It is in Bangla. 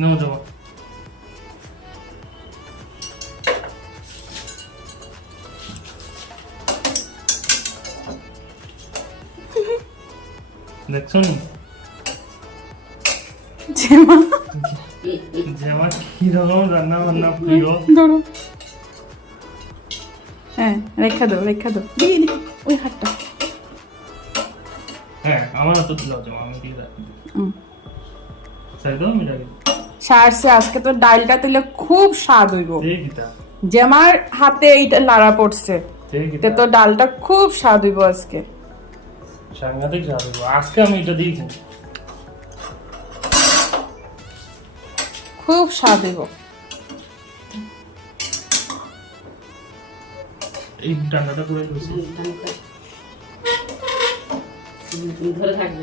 নো জমা দেখছো নি জেমা জেমা কিরকম রান্না বান্না প্রিয়। ধরো, হ্যাঁ রেখা দাও দিয়ে দি ওই হাতটা। হ্যাঁ আমার তো দিলাও জমা আমি দিয়ে রাখি সাইড দাও মিলা গেল সারছে আজকে তো ডালটা দিলে খুব স্বাদ হইব। ঠিক এটা জেমার হাতে এইটা লাড়া পড়ছে, ঠিক তে তো ডালটা খুব স্বাদ হইব আজকে। সাংঘাতিক স্বাদ হইব আজকে আমি এটা দিই খুব স্বাদ হইব। এই ডান্ডাটা করে দিয়েছি ধরে থাকবে